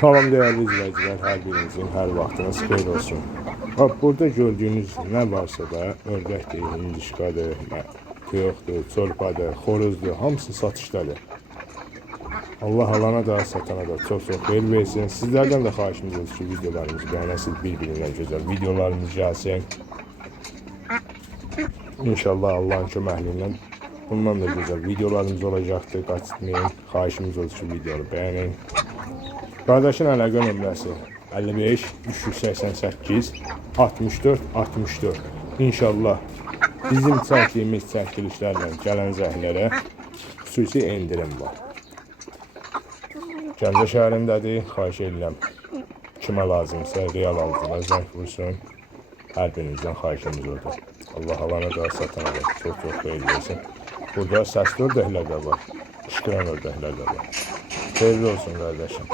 Salam değerli izleyiciler, her birinizin her vaxtınız xeyir olsun. Bak, burada gördüğünüz ne varsa da ördəkdir, hindişkadır, toyuqdur, çorbadır, xoruzdur, hamısı satışdadır. Allah alana da satana da çok xeyir versin. Sizlerden de xahişimiz olsun ki videolarımızı beğenəsiniz, birbirinden güzel videolarımız gelsin. İnşallah Allah'ın köməkliyindən bundan da güzel videolarımız olacaktır. Kaçırmayın. Xahişimiz olsun ki videoları beğenin. Kardeşin əlaqə nömrəsi 55 388 64 64. İnşallah bizim çəkdiyimiz çəkilişlərlə gələn zəhlərə xüsusi indirim var. Gəncə şəhərindədir. Xahiş edirəm, kimə lazımsa real altına zəng vursun. Hər birinizdən xahişimiz odur. Allah alana da satana da çok xeyir versin. Burada səsli ördəklər də var, qışqıran ördəklər də var. Xeyirli olsun kardeşim.